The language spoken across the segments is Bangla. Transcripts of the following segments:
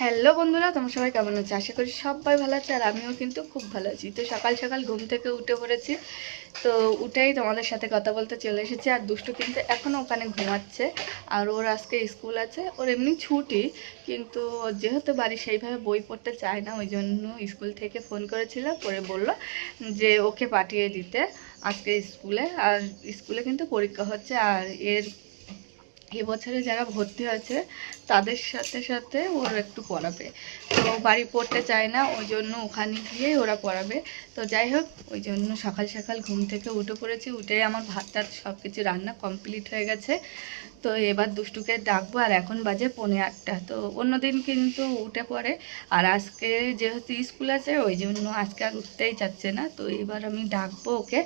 হ্যালো বন্ধুরা, তোমরা সবাই কেমন আছো? আশা করি সবাই ভালো আছে আর আমিও কিন্তু খুব ভালো আছি। তো সকাল সকাল ঘুম থেকে উঠে পড়েছি। তো উঠেই তোমাদের সাথে কথা বলতে চলে এসেছি আর দুষ্টু কিন্তু এখনও ওখানে ঘুমাচ্ছে আর ওর আজকে স্কুল আছে। ওর এমনি ছুটি, কিন্তু যেহেতু বাড়ি সেইভাবে বই পড়তে চায় না, ওই জন্য স্কুল থেকে ফোন করেছিল পরে বলল যে ওকে পাঠিয়ে দিতে আজকে স্কুলে। আর স্কুলে কিন্তু পরীক্ষা হচ্ছে আর এর এবছরে যারা ভর্তি হয়েছে তাদের সাথে সাথে ওর একটু পড়াবে। তো বাড়ি পড়তে চায় না, ওই জন্য ওখানে গিয়ে ওরা পড়াবে। তো যাই হোক, ওই জন্য সকাল সকাল ঘুম থেকে উঠে পড়েছি। উঠে আমার ভাত টাত সব কিছু রান্না কমপ্লিট হয়ে গেছে। তো এবার দুষ্টুকে ডাকবো, আর এখন বাজে পৌনে আটটা। তো অন্যদিন কিন্তু উঠে পড়ে। আর আজকে যেহেতু স্কুল আছে, ওই জন্য আজকে আর উঠতেই চাচ্ছে না। তো এবার আমি ডাকবো ওকে,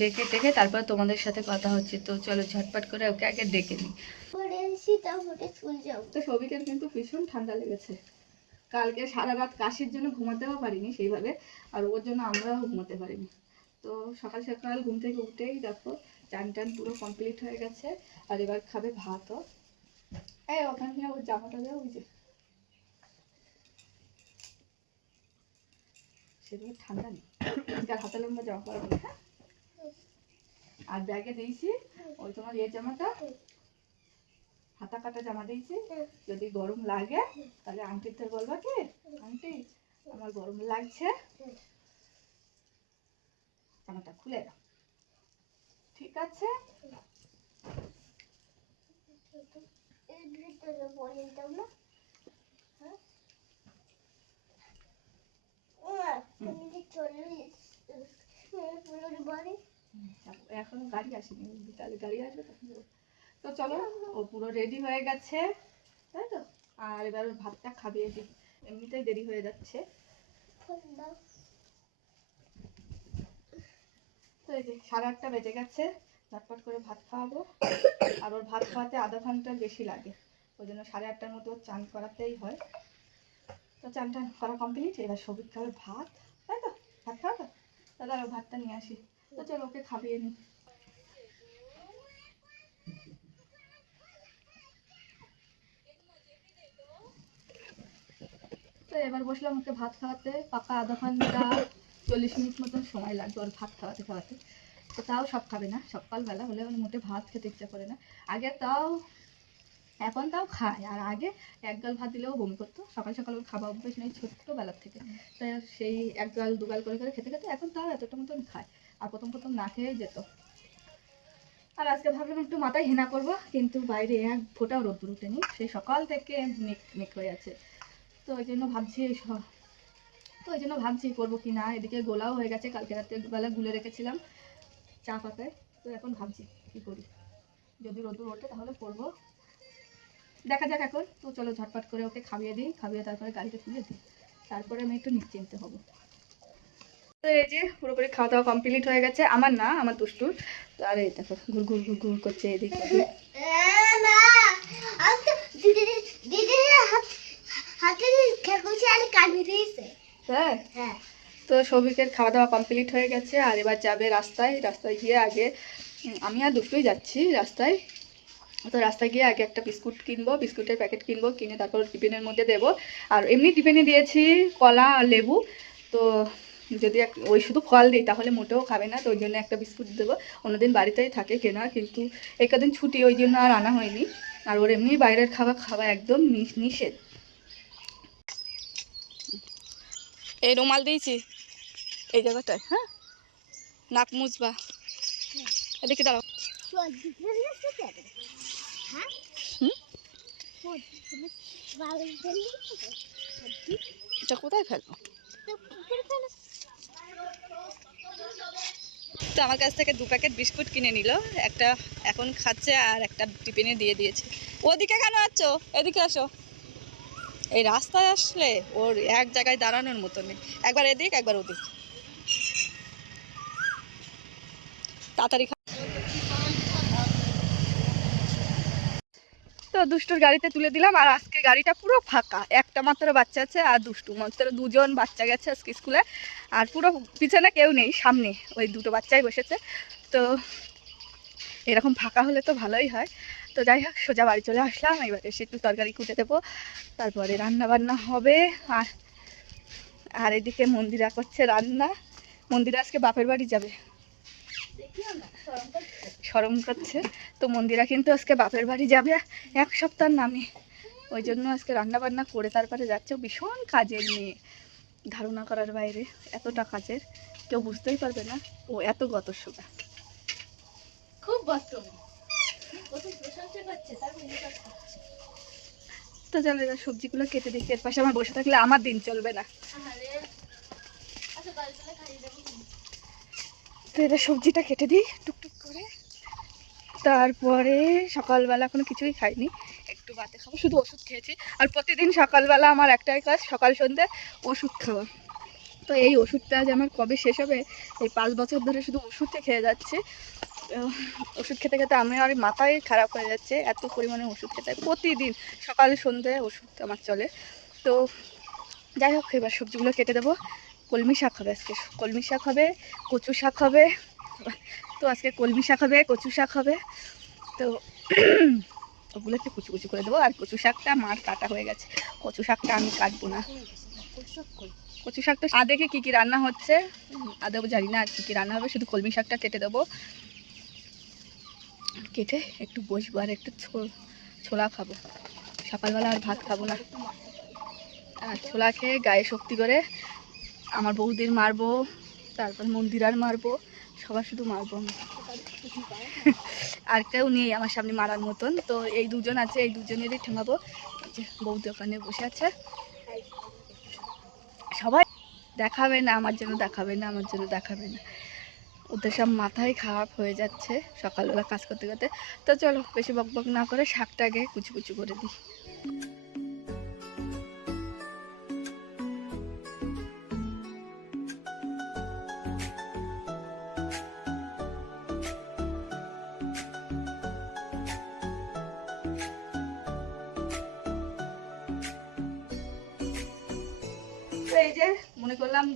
ডেকে ডেকে তারপর তোমাদের সাথে কথা হচ্ছে। তো চলো ঝটপট করে ওকে আগে ডেকে নিই। তো সবিকের কিন্তু ভীষণ ঠান্ডা লেগেছে। কালকে সারা রাত কাশির জন্য ঘুমাতেও পারিনি সেইভাবে, আর ওর জন্য আমরাও ঘুমাতে পারিনি। তো সকাল সকাল ঘুম থেকে উঠেই দেখো, চান টান পুরো কমপ্লিট হয়ে গেছে, আর এবার খাবে ভাতও। এই ওখানে ওর জামাটা দেওয়া যে। সেগুলো ঠান্ডা নেই। যার হাতে লম্বা জামা পরা হ্যাঁ আর ব্যাগে দিয়েছি, ওই তোমার ইয়ে জামাটা হাতা কাটা জামা দিয়েছি। যদি গরম লাগে তাহলে আন্টিতে বলবা কি? আন্টি আমার গরম লাগছে। জামাটা খুলে দাও। ঠিক আছে? হ্যাঁ? এখন গাড়ি আসেনি বিকালে গাড়ি আসবে তখন। তো চলো, ও পুরো রেডি হয়ে গেছে। তাই তো? আর এবার ওর ভাতটা দিই এমনিতেই দেরি হয়ে যাচ্ছে। তো এই যে সাড়ে আটটা বেজে গেছে, ঝটপট করে ভাত খাওয়াবো। আর ওর ভাত খাওয়াতে আধা ঘণ্টা বেশি লাগে। ওই জন্য সাড়ে আটটার মতো চান করাতেই হয়। তো চান টান করা কমপ্লিট এবার সবুজ খাবে ভাত। তাই তো? ভাত খাওয়াবে? দাদা, আর ভাতটা নিয়ে আসি। তো চলো, ওকে খাবিয়ে নিই এবার বসলাম ওকে ভাত খাওয়াতে। পাকা আধা ঘণ্টা, চল্লিশ মিনিট মতন সময় লাগবে ওর ভাত খাওয়াতে খাওয়াতে। তো তাও সব খাবে না, সকালবেলা হলে ওর মোটে ভাত খেতে ইচ্ছা করে না। আগে তাও, এখন তাও খায়। আর আগে এক গাল ভাত দিলেও বমি করতো। সকাল সকাল ওর খাওয়া অভ্যেস নেই ছোট্টবেলার থেকে। তাই সেই এক গাল, দু গাল করে করে খেতে খেতে এখন তাও এতটা মতন খায়। আর প্রথম প্রথম না খেয়েই যেত। আর আজকে ভাবলাম একটু মাথায় হেনা করব, কিন্তু বাইরে এক ফোঁটাও রোদ্দুর উঠেনি। সেই সকাল থেকে মেঘ মেঘ হয়ে আছে। তো ওই জন্য ভাবছি তো ওই জন্য ভাবছি করব কি না? এদিকে গোলাও হয়ে গেছে, কালকে রাতে বেলা গুলে রেখেছিলাম চা পাতায়। তো এখন ভাবছি কি করি? যদি রোদ্দুর ওঠে তাহলে করব। দেখা যাক এখন। তো চলো ঝটপট করে ওকে খাইয়ে দিই। খাইয়ে তারপরে গাড়িতে তুলে দিই। তারপরে আমি একটু নিশ্চিন্তে হব। তো এই যে পুরোপুরি খাওয়া দাওয়া কমপ্লিট হয়ে গেছে। আমার না, আমার দুষ্টুর। আর এই দেখো, ঘুর ঘুর ঘুর ঘুর করছে এদিক ওদিক। না আমি তো দিদি দিদি হাত হাতে খেকুছি আর কাটি দিয়েছে হ্যাঁ? হ্যাঁ। তো সৌভিকের খাওয়া দাওয়া কমপ্লিট হয়ে গেছে আর এবার যাবে রাস্তায়। রাস্তায় গিয়ে আগে আমি আর দুটোই যাচ্ছি রাস্তায়। তো রাস্তায় গিয়ে আগে একটা বিস্কুট কিনবো বিস্কুটের প্যাকেট কিনবো কিনে তারপর টিফিনের মধ্যে দেবো। আর এমনি টিফিনে দিয়েছি কলা আর লেবু। তো যদি এক- ওই শুধু ফল দিই তাহলে মোটেও খাবে না তো ওই জন্য একটা বিস্কুট দেবো। অন্যদিন বাড়িতেই থাকে কেনা কিন্তু এই কদিন ছুটি ওই জন্য আর আনা হয়নি। আর ওর এমনি বাইরের খাবার খাওয়া একদম নিষেধ। এই রুমাল দিয়েছি। এই জায়গাটায় হ্যাঁ? নাক মুছবা। এদিকে দাঁড়াও। এটা কোথায় ফেলব? তো আমার কাছ থেকে দু প্যাকেট বিস্কুট কিনে নিল। একটা এখন খাচ্ছে আর একটা টিফিনে দিয়ে দিয়েছে। ওদিকে কেন আছো এদিকে আসো। এই রাস্তায় আসলে ওর এক জায়গায় দাঁড়ানোর মতো নেই একবার এদিক, একবার ওদিক। তাড়াতাড়ি তো দুষ্টুর গাড়িতে তুলে দিলাম, আর আজকে গাড়িটা পুরো ফাঁকা। একটা মাত্র বাচ্চা আছে আর দুষ্টু। মাত্র দুজন বাচ্চা গেছে আজকে স্কুলে। আর পুরো পিছনে কেউ নেই, সামনে ওই দুটো বাচ্চাই বসেছে। তো এরকম ফাঁকা হলে তো ভালোই হয়। তো যাই হোক, সোজা বাড়ি চলে আসলাম। এবার এসে একটু তরকারি কুটে দেবো। তারপরে রান্না বান্না হবে। আর আর এদিকে মন্দিরা করছে রান্না। মন্দিরা আজকে বাপের বাড়ি যাবে। সরম করছে। তো মন্দিরা কিন্তু আজকে বাপের বাড়ি যাবে এক সপ্তাহ নামে। ওই জন্য আজকে রান্না বান্না করে তারপরে যাচ্ছে। ভীষণ কাজের মেয়ে। ধারণা করার বাইরে এতটা কাজের। কেউ বুঝতেই পারবে না। ও এত গত সোজা খুব বস্তম প্রথম প্রশংসা করছে তারপর এটা খাচ্ছে তো চলো এবার সবজিগুলো কেটে দেখি। এর পাশে আমার বসে থাকলে আমার দিন চলবে না। তো এবার সবজিটা কেটে দিই টুকটুক করে। তারপরে সকালবেলা কোনো কিছুই খাইনি। একটু বাতে খাব, শুধু ওষুধ খেয়েছি। আর প্রতিদিন সকালবেলা আমার একটাই কাজ, সকাল সন্ধ্যে ওষুধ খাওয়া। তো এই ওষুধটা যে আমার কবে শেষ হবে, এই পাঁচ বছর ধরে শুধু ওষুধে খেয়ে যাচ্ছে। ওষুধ খেতে খেতে আমি আর মাথায় খারাপ হয়ে যাচ্ছে, এত পরিমাণে ওষুধ খেতে প্রতিদিন, সকাল সন্ধ্যে ওষুধ আমার চলে। তো যাই হোক, এবার সবজিগুলো কেটে দেবো। কলমি শাক হবে আজকে। কলমি শাক হবে, কচু শাক হবে। তো আজকে কলমি শাক হবে, কচু শাক হবে। তো ওগুলোকে কুচু কুচু করে দেবো। আর কচু শাকটা মার কাটা হয়ে গেছে। কচু শাকটা আমি কাটবো না। কচু শাকটা আদেকে কী কী রান্না হচ্ছে। আদেও জানি না আর কী কী রান্না হবে। শুধু কলমি শাকটা কেটে দেবো। কেটে একটু বসবো আর একটু ছোলা খাব। সকালবেলা আর ভাত খাব না। আর ছোলা খেয়ে গায়ে শক্তি করে আমার বৌদির মারবো, তারপর মন্দিরার মারবো, সবার শুধু মারবো আমি। আর কেউ নেই আমার সামনে মারার মতন। তো এই দুজন আছে, এই দুজনেরই ঠেঙাবো বৌদি ওখানে বসে আছে। সবাই দেখাবে না, আমার জন্য দেখাবে না, আমার জন্য দেখাবে না। ওদের সব মাথায় খারাপ হয়ে যাচ্ছে সকালবেলা কাজ করতে করতে। তো চলো, বেশি বক বক না করে শাকটাকে কুচি কুচি করে দিই।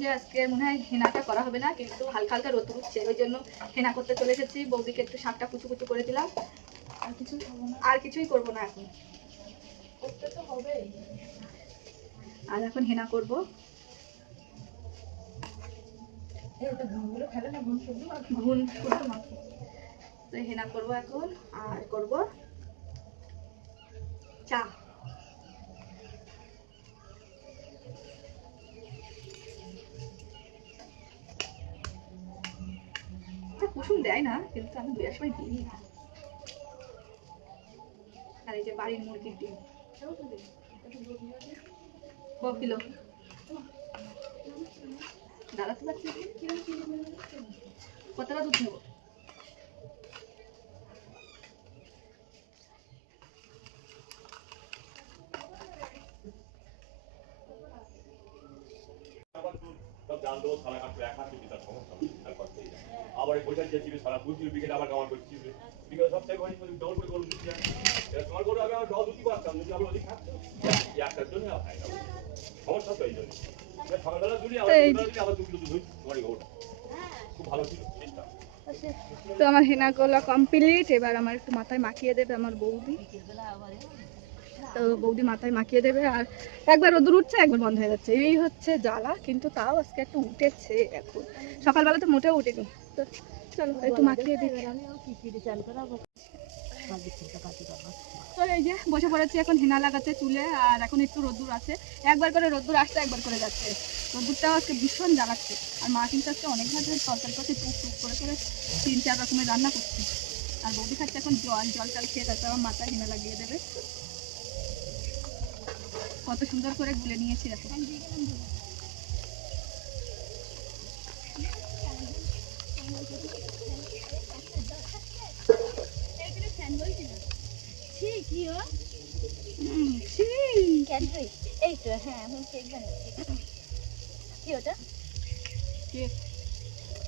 যে আজকে মনে হয় হেনাটা করা হবে না কিন্তু হালকা হালকা রোদ উঠছে। ওই জন্য হেনা করতে চলে এসেছি। বৌদিকে একটু শাকটা কুচু কুচু করে দিলাম। আর কিছু আর কিছুই করব না এখন। করতে তো হবেই। আর এখন হেনা করব। ঘুন শুদ্ধ মাখো? তো হেনা করব এখন। আর করব চা। কুসুম দেয় না, কিন্তু আমি দুয়ার সময় দিই আর এই যে বাড়ির মুরগির ডিম ক কিলো। দাদা কতটা দুধ নেব সব জান দেবো সারা কাটবে এক হাত দিবি তার সমস্যা নেই, আর করতেই এই বৈশাখ যাচ্ছিবি সারা কিলো বিকেট আবার কামার করছিস বিকেল সব থেকে ঘরে ডবল করে গরু দিচ্ছি এবার তোমার গরু আমি আমার ডবল দুটি পারতাম যদি আমরা ওদিক থাকতো একটার জন্য আর। সমস্যা তো এই জন্য সকালবেলা দুলি আবার তো এই দুপুরবেলা দুলি আবার দু কিলো দুধ হই তোমার গরুটা। খুব ভালো ছিল চেষ্টা তো আমার হেনা গলা কমপ্লিট এবার আমার একটু মাথায় মাখিয়ে দেবে আমার বৌদি। তো বৌদি মাথায় মাখিয়ে দেবে আর একবার রোদুর উঠছে একবার বন্ধ হয়ে যাচ্ছে। এই হচ্ছে জ্বালা কিন্তু তাও আজকে একটু উঠেছে এখন। সকালবেলা তো মোটেও উঠেনি। তো চলো বসে পড়েছি এখন হেনা লাগাতে চুলে, আর এখন একটু রোদ্দুর আছে। একবার করে রোদ্দুর আসছে, একবার করে যাচ্ছে। রোদ্দুরটাও আজকে ভীষণ জ্বালাচ্ছে। আর মা কিন্তু আজকে অনেক ভাবে তরকারি করছে, টুক টুক করে করে তিন চার রকমের রান্না করছে। আর বৌদি খাচ্ছে এখন জল জল টল খেয়ে তারপর আমার মাথায় হেনা লাগিয়ে দেবে। কত সুন্দর করে গুলে নিয়েছি দেখো।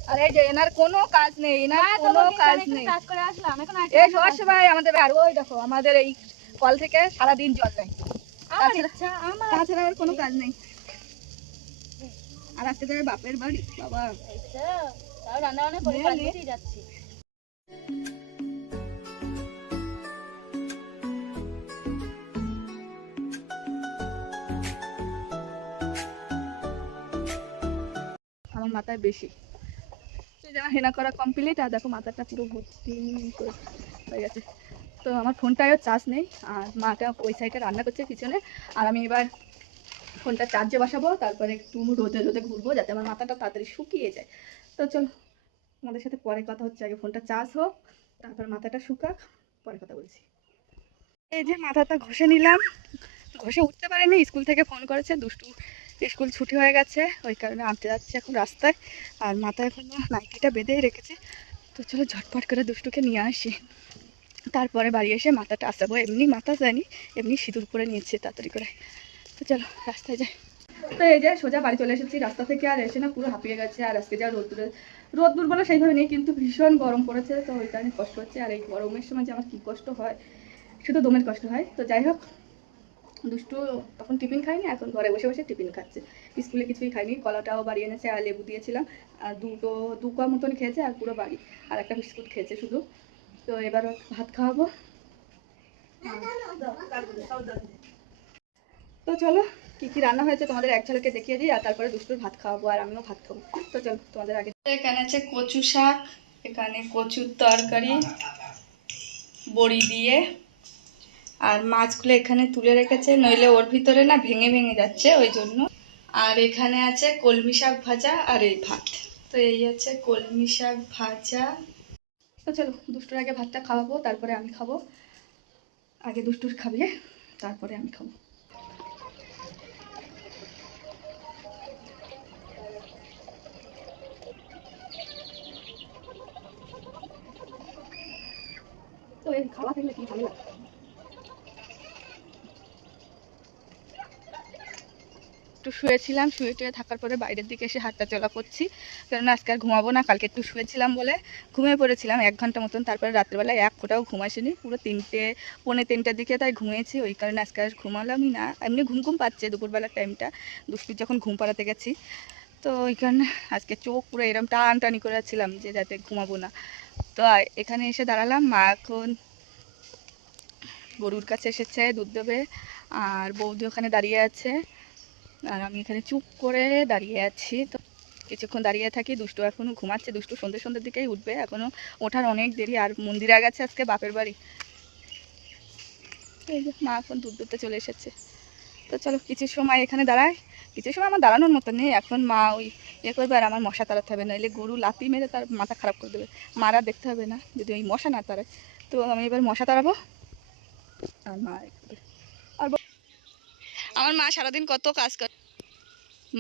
আর যে এনার কোনো কাজ নেই এনার কোনো কাজ করে আসলাম আমাদের ওই দেখো আমাদের এই কল থেকে সারাদিন জল তাছাড়া- আমার কোনো কাজ নেই আর আজকে বাপের বাড়ি, বাবা। তাও রান্না বান্না করে যাচ্ছি। আমার মাথায় বেশি। যেমন হেনা করা কমপ্লিট আর দেখো মাথাটা পুরো ভর্তি করে হয়ে গেছে। তো আমার ফোনটায়ও চার্জ নেই আর মাটা ওই সাইডে রান্না করছে পিছনে। আর আমি এবার ফোনটা চার্জে বসাবো তারপরে একটু রোদে রোদে ঘুরবো যাতে আমার মাথাটা তাড়াতাড়ি শুকিয়ে যায়। তো চলো। আমাদের সাথে পরে কথা হচ্ছে। আগে ফোনটা চার্জ হোক, তারপর মাথাটা শুকাক, পরে কথা বলছি। এই যে মাথাটা ঘষে নিলাম। ঘষে উঠতে পারেনি, স্কুল থেকে ফোন করেছে, দুষ্টু স্কুল ছুটি হয়ে গেছে, ওই কারণে আনতে যাচ্ছে এখন রাস্তায়। আর মাথায় এখন নাইটিটা বেঁধেই রেখেছে। তো চলো ঝটপট করে দুষ্টুকে নিয়ে আসি। তারপরে বাড়ি এসে মাথাটা আসাবো। এমনি মাথা যায়নি, এমনি সিঁদুর করে নিয়েছে তাড়াতাড়ি করে। তো চলো রাস্তায় যাই। তো এই যে সোজা বাড়ি চলে এসেছি, রাস্তা থেকে আর এসে না পুরো হাঁপিয়ে গেছে। আর আজকে যা রোদ্দুরে রোদ্দুর বলে সেইভাবে নেই কিন্তু ভীষণ গরম পড়েছে তো ওই কারণে কষ্ট হচ্ছে। আর এই গরমের সময় যে আমার কী কষ্ট হয় শুধু দমের কষ্ট হয়। তো যাই হোক দুষ্টু তখন টিফিন খায়নি এখন ঘরে বসে বসে টিফিন খাচ্ছে। স্কুলে কিছুই খাইনি কলাটাও বাড়ি এনেছে আর লেবু দিয়েছিলাম আর দুটো দু কোয়া মতন খেয়েছে আর পুরো বাড়ি আর একটা বিস্কুট খেয়েছে শুধু। তো এবার ভাত খাওয়াবো। তো চলো কি কি রান্না হয়েছে তোমাদের এক ঝলকে দেখিয়ে দিই আর তারপরে দুষ্টুর ভাত খাওয়াবো আর আমিও ভাত খাব। তো চলো তোমাদের আগে এখানে আছে কচু শাক এখানে কচুর তরকারি বড়ি দিয়ে আর মাছগুলো এখানে তুলে রেখেছে নইলে ওর ভিতরে না ভেঙে ভেঙে যাচ্ছে ওই জন্য। আর এখানে আছে কলমি শাক ভাজা আর এই ভাত। তো এই আছে কলমি শাক ভাজা। তো চলো দুষ্টুর আগে ভাতটা খাওয়াবো তারপরে আমি খাব। আগে দুষ্টুর খাবে তারপরে আমি খাব। খাওয়া থাকলে কি ভালো লাগে একটু শুয়েছিলাম, শুয়ে টুয়ে থাকার পরে বাইরের দিকে এসে হাঁটা চলা করছি। কারণ আজকে আর ঘুমাবো না, কালকে একটু শুয়েছিলাম বলে ঘুমিয়ে পড়েছিলাম এক ঘণ্টা মতন। তারপরে রাত্রেবেলায় এক ফোটাও ঘুম আসেনি, পুরো তিনটে, পৌনে তিনটার দিকে তাই ঘুমিয়েছি। ওই কারণে আজকে আর ঘুমালামই না। এমনি ঘুম ঘুম পাচ্ছে দুপুরবেলার টাইমটা দুপুর যখন ঘুম পাড়াতে গেছি। তো ওই কারণে আজকে চোখ পুরো এরম টান টানি করে যে যাতে ঘুমাবো না। তো এখানে এসে দাঁড়ালাম। মা এখন গরুর কাছে এসেছে, দুধ দেবে। আর বৌদি ওখানে দাঁড়িয়ে আছে। আর আমি এখানে চুপ করে দাঁড়িয়ে আছি। তো কিছুক্ষণ দাঁড়িয়ে থাকি। দুষ্টু এখনও ঘুমাচ্ছে। দুষ্টু সন্ধ্যে সন্ধ্যের দিকেই উঠবে। এখনও ওঠার অনেক দেরি। আর মন্দিরে গেছে আজকে, বাপের বাড়ি। মা এখন দুধ দুধতে চলে এসেছে। তো চলো, কিছু সময় এখানে দাঁড়ায় কিছু সময় আমার দাঁড়ানোর মতো নেই। এখন মা ওই ইয়ে করবে আর আমার মশা তাড়াতে হবে নাহলে গরু লাতি মেরে তার মাথা খারাপ করে দেবে। মারা দেখতে হবে না, যদি ওই মশা না তাড়ায়। তো আমি এবার মশা তাড়াবো। আর মা এ আর আমার মা সারাদিন কত কাজ করে।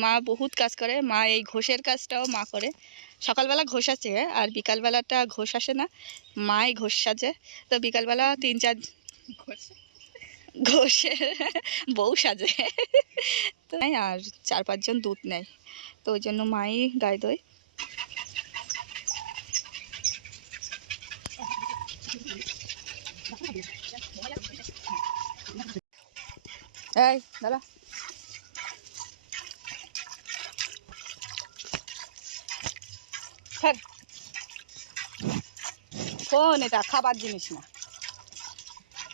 মা বহুত কাজ করে, মা এই ঘোষের কাজটাও মা করে। সকালবেলা ঘোষ আছে আর বিকালবেলাটা ঘোষ আসে না, মাই ঘোষ সাজে। তো বিকালবেলা তিন চার ঘষের বউ সাজে। তো আর চার পাঁচজন দুধ নেয়। তো ওই জন্য মাই গায়ে দই। এই, দাদা। ফোন এটা, খাবার জিনিস না।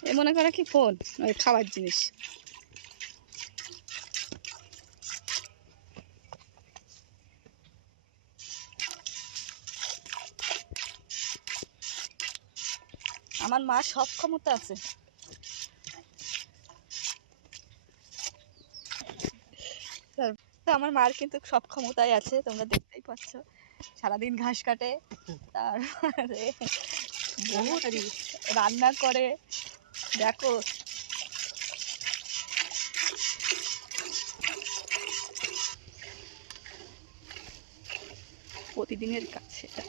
এ মনে করে কি ফোন ওই খাবার জিনিস। আমার মা সব ক্ষমতা আছে। তো আমার মার কিন্তু সব ক্ষমতাই আছে তোমরা দেখতেই পাচ্ছ। সারাদিন ঘাস কাটে তারপরে রান্না করে দেখো। প্রতিদিনের কাজ সেটা।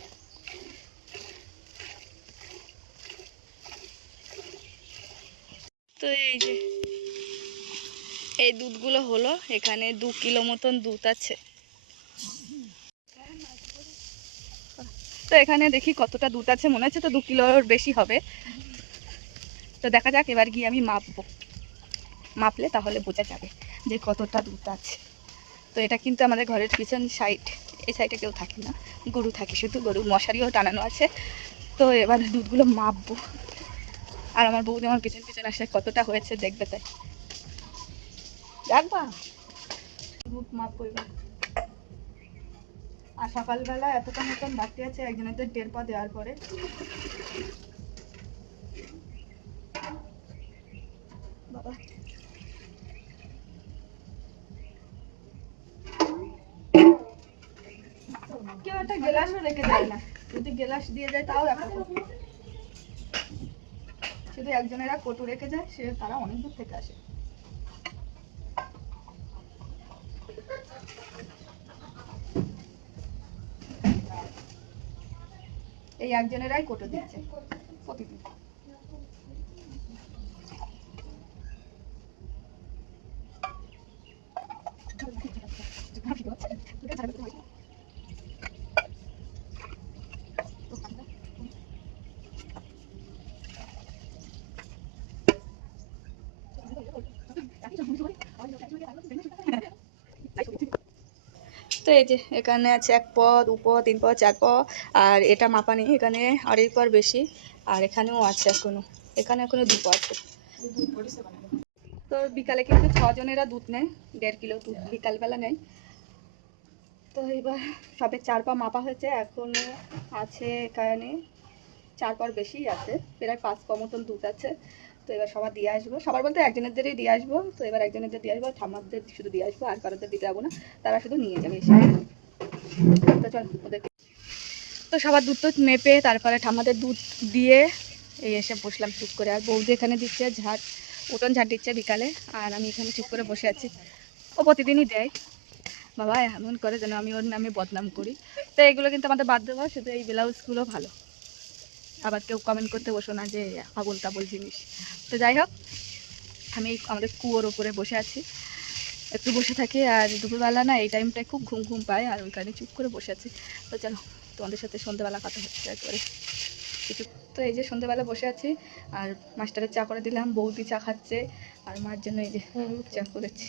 তো এই যে, এই দুধগুলো হলো, এখানে দু কিলো মতন দুধ আছে। তো এখানে দেখি কতটা দুধ আছে, মনে হচ্ছে তো দু কিলোর বেশি হবে। তো দেখা যাক, এবার গিয়ে আমি মাপবো। মাপলে তাহলে বোঝা যাবে যে কতটা দুধ আছে। তো এটা কিন্তু আমাদের ঘরের পিছন সাইড এই সাইডে কেউ থাকে না, গরু থাকে শুধু, গরু মশারিও টানানো আছে। তো এবার দুধগুলো মাপবো। আর আমার বৌদি আমার পিছন পিছন আসে, কতটা হয়েছে দেখবে তাই। দেখবা দুধ এবার। আর সকালবেলা এতটা মতন বাড়তি আছে, একজনের তো টের পা দেওয়ার পরে। রেখে দেয় না। যদি গ্লাস দিয়ে যায় তাও একটা শুধু একজনেরা কটু রেখে যায়, সে তারা অনেক দূর থেকে আসে। এই একজনেরাই কৌটো দিচ্ছে প্রতিদিন। তো এই যে এখানে আছে এক প দু তিন প চার প আর এটা মাপা নেই, এখানে আড়াই পর বেশি, আর এখানেও আছে এখনও, এখানে এখনও দু প আছে তো বিকালে কিন্তু ছজনেরা দুধ নেয়, দেড় কিলো দুধ বিকালবেলা নেয়। তো এবার সবে চার পা মাপা হয়েছে, এখনও আছে এখানে, চার পর বেশি আছে, প্রায় পাঁচ প মতন দুধ আছে। তো এবার সবার দিয়ে আসব। সবার বলতে একজনেরদেরই দিয়ে আসব। তো এবার একজনেরদের দিয়ে আসব, ঠাম্মাদের শুধু দিয়ে আসব, আর কারোদের দিতে যাব না। তারা শুধু নিয়ে যাবে এসে। তো চল, ওদেরকে। তো সবার দুধ তো মেপে তারপরে ঠাম্মাদের দুধ দিয়ে এই এসে বসলাম, চুপ করে। আর বৌদি এখানে দিচ্ছে ঝাড়, উঠোন ঝাড় দিচ্ছে বিকালে। আর আমি এখানে চুপ করে বসে আছি। ও প্রতিদিনই দেয়। বাবা, এমন করে যেন আমি ওর নামে বদনাম করি। তো এগুলো কিন্তু আমাদের বাদ দেওয়া শুধু এই ব্লাউজগুলো ভালো। আবার কেউ কমেন্ট করতে বসো না যে আবল তাবল জিনিস। তো যাই হোক আমি আমাদের কুয়োর ওপরে বসে আছি। একটু বসে থাকি আর দুপুরবেলা না এই টাইমটায় খুব ঘুম ঘুম পায় আর ওইখানে চুপ করে বসে আছি। তো চলো তোমাদের সাথে সন্ধ্যেবেলা কথা হচ্ছে একবারে। কিছু তো এই যে সন্ধ্যেবেলা বসে আছি আর মাস্টারের চা করে দিলাম বৌদি চা খাচ্ছে আর মার জন্য এই যে চা করেছি।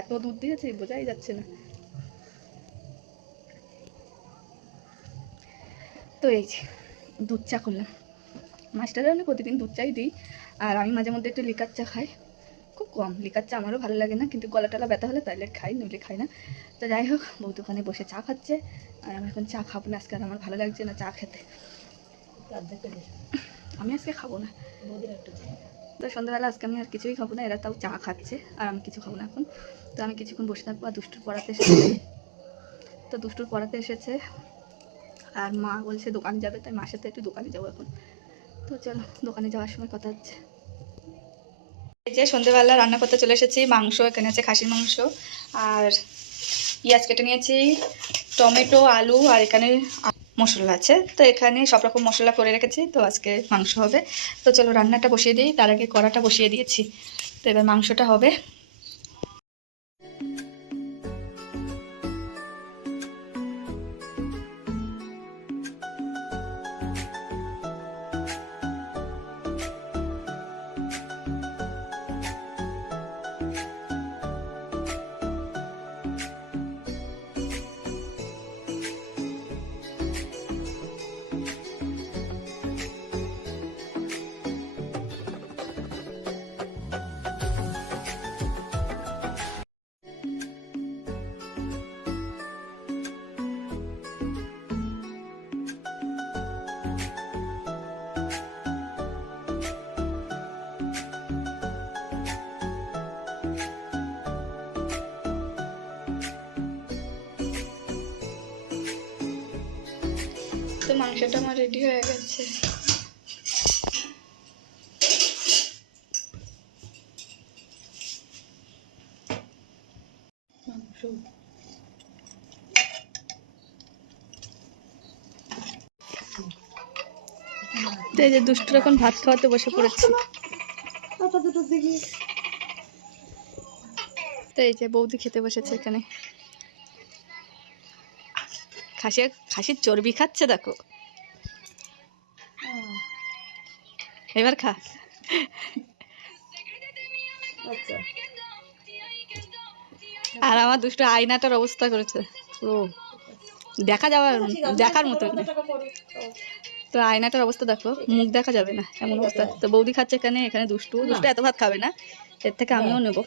এত দুধ দিয়েছে বোঝাই যাচ্ছে না। তো এই যে, দুধ চা করলাম। মাস্টারে আমি প্রতিদিন দুধ চাই দিই, আর আমি মাঝে মধ্যে একটু লিকার চা খাই। খুব কম, লিকার চা আমারও ভালো লাগে না, কিন্তু গলা টলা ব্যথা হলে তাইলে খাই, নইলে খাই না। তো যাই হোক বউ দোকানে বসে চা খাচ্ছে, আর আমি এখন চা খাব না, আজকে আর আমার ভালো লাগছে না চা খেতে। আমি আজকে খাব না। তো সন্ধ্যাবেলা আজকে আমি আর কিছুই খাব না, এরা তাও চা খাচ্ছে, আর আমি কিছু খাব না এখন। তো আমি কিছুক্ষণ বসে থাকব, আর দুষ্টুর পড়াতে এসেছে। তো দুষ্টুর পড়াতে এসেছে আর মা বলছে, দোকানে যাবে, তাই মার সাথে একটু দোকানে যাব এখন। তো চলো, দোকানে যাওয়ার সময় কথা হচ্ছে। এই যে সন্ধেবেলা রান্না করতে চলে এসেছি, মাংস, এখানে আছে খাসির মাংস। আর পেঁয়াজ কেটে নিয়েছি, টমেটো, আলু, আর এখানে মশলা আছে। তো এখানে সব রকম মশলা করে রেখেছি, তো আজকে মাংস হবে। তো চলো, রান্নাটা বসিয়ে দিই, তার আগে কড়াটা বসিয়ে দিয়েছি। তো এবার মাংসটা হবে। তো মাংসটা আমার রেডি হয়ে গেছে। যে এখন ভাত খাওয়াতে বসে পড়েছি। তো এই যে বৌদি খেতে বসেছে এখানে। খাসি খাসির চর্বি খাচ্ছে দেখো। এবার খা। আর আমার দুষ্ট আয়নাটার অবস্থা করেছে। ও দেখা যাওয়ার দেখার মতো না তো আয়নাটার অবস্থা দেখো মুখ দেখা যাবে না এমন অবস্থা। তো বৌদি খাচ্ছে এখানে এখানে দুষ্টু। দুষ্টু এত ভাত খাবে না এর থেকে আমিও নেব।